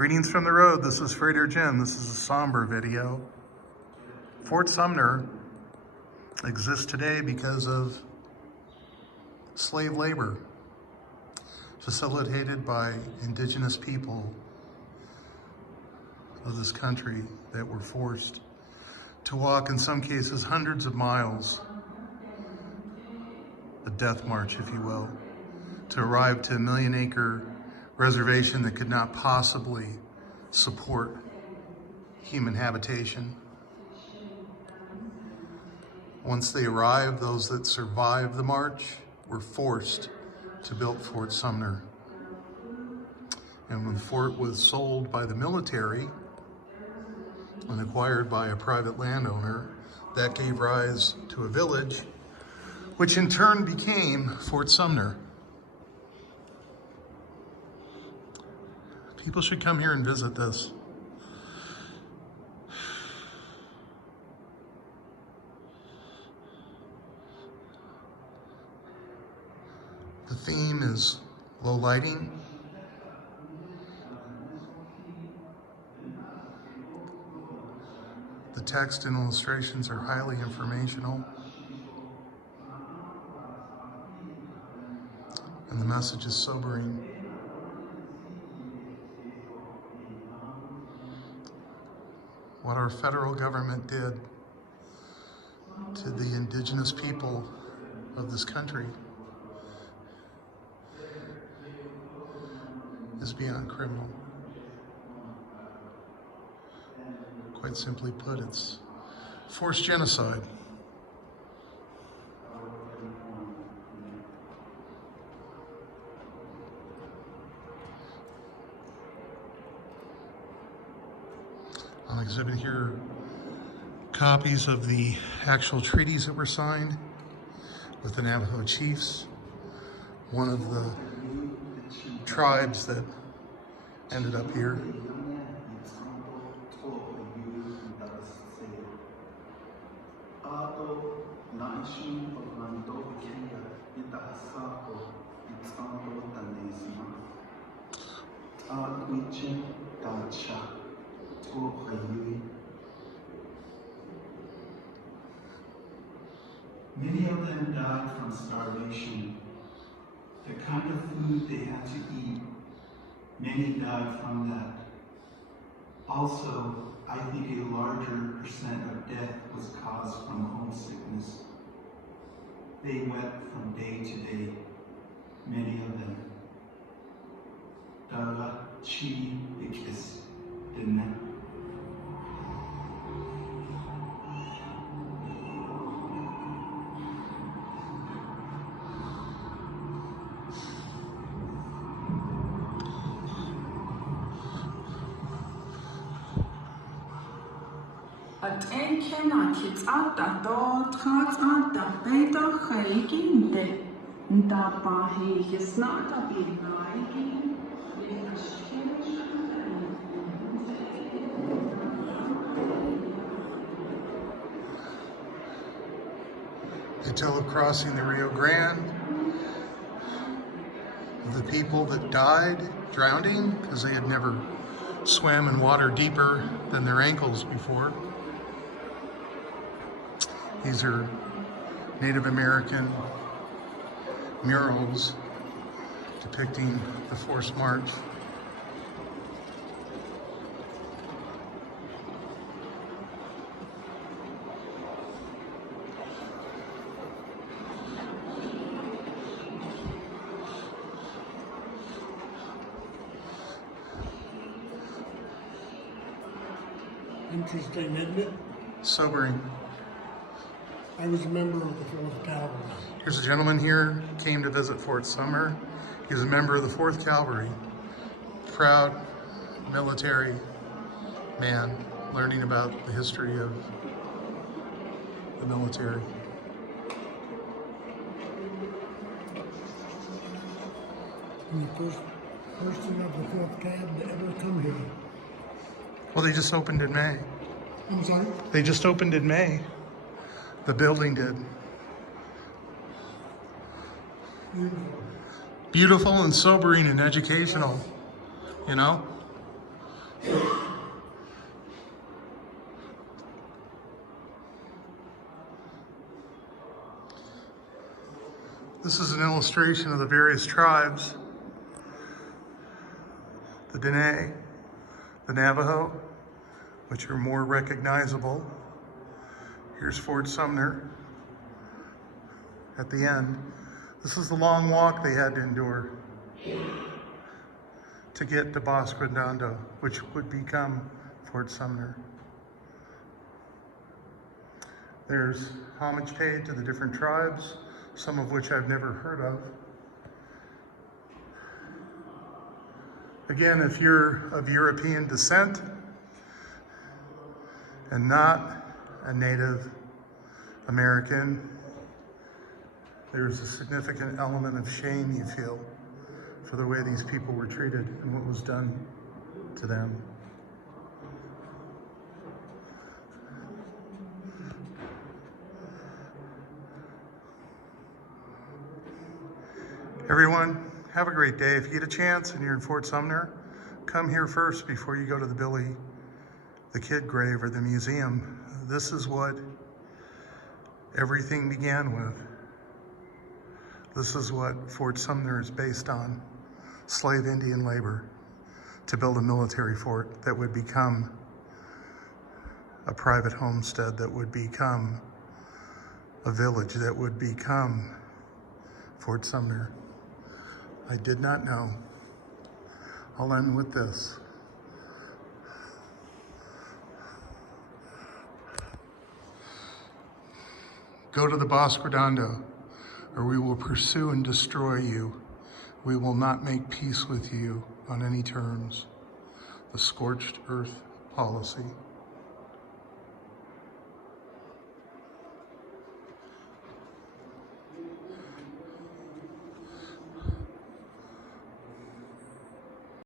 Greetings from the road. This is Freighter Jim. This is a somber video. Fort Sumner exists today because of slave labor facilitated by indigenous people of this country that were forced to walk, in some cases, hundreds of miles, a death march, if you will, to arrive to a 1,000,000-acre reservation that could not possibly support human habitation. Once they arrived, those that survived the march were forced to build Fort Sumner. And when the fort was sold by the military and acquired by a private landowner, that gave rise to a village, which in turn became Fort Sumner. People should come here and visit this. The theme is low lighting. The text and illustrations are highly informational. And the message is sobering. What our federal government did to the indigenous people of this country is beyond criminal. Quite simply put, it's forced genocide. I'll exhibit here copies of the actual treaties that were signed with the Navajo chiefs, one of the tribes that ended up here. Many of them died from starvation. The kind of food they had to eat, many died from that. Also, I think a larger percent of death was caused from homesickness. They wept from day to day, many of them. Dara chi ikis dinna. Kenakits atato ata beta haikinde nda pahi hisnata binaiki. They tell of crossing the Rio Grande, of the people that died drowning because they had never swam in water deeper than their ankles before. These are Native American murals depicting the forced march. Interesting, isn't it? Sobering. I was a member of the 4th Cavalry. Here's a gentleman here, came to visit Fort Sumner. He was a member of the 4th Cavalry. Proud military man, learning about the history of the military. And the first person of the 4th Cav to ever come here. Well, they just opened in May. I'm sorry? They just opened in May. The building did. Beautiful and sobering and educational, you know? This is an illustration of the various tribes. The Dene, the Navajo, which are more recognizable. Here's Fort Sumner at the end. This is the long walk they had to endure to get to Bosque, Redondo, which would become Fort Sumner. There's homage paid to the different tribes, some of which I've never heard of. Again, if you're of European descent and not a Native American, there's a significant element of shame you feel for the way these people were treated and what was done to them. Everyone, have a great day. If you get a chance and you're in Fort Sumner, come here first before you go to the Billy the Kid grave or the museum. This is what everything began with. This is what Fort Sumner is based on: slave Indian labor to build a military fort that would become a private homestead, that would become a village, that would become Fort Sumner. I did not know. I'll end with this. Go to the Bosque Redondo, or we will pursue and destroy you. We will not make peace with you on any terms. The scorched earth policy.